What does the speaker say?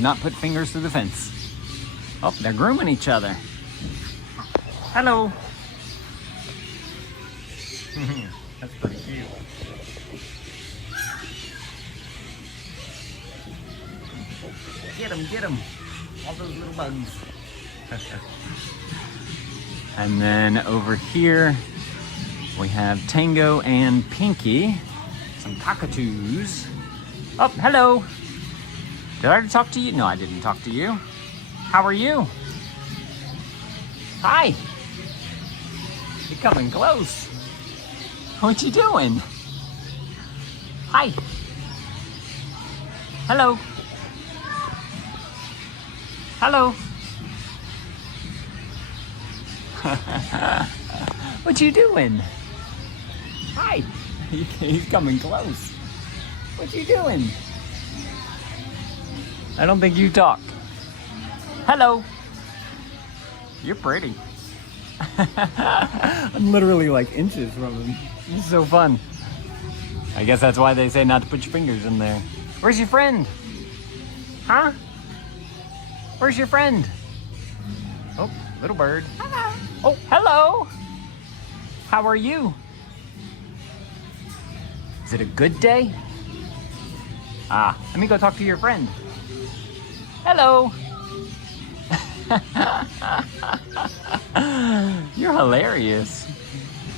Not put fingers through the fence. Oh, they're grooming each other. Hello. That's pretty cute. Get them. All those little bugs. And then over here, we have Tango and Pinky. Some cockatoos. Oh, hello. Did I already talk to you? No, I didn't talk to you. How are you? Hi. You're coming close. What you doing? Hi. Hello. Hello. What you doing? Hi. He's coming close. What you doing? I don't think you talk. Hello. You're pretty. I'm literally like inches from him. It's so fun. I guess that's why they say not to put your fingers in there. Where's your friend? Huh? Where's your friend? Oh, little bird. Hello. Oh, hello. How are you? Is it a good day? Ah, let me go talk to your friend. Hello. You're hilarious.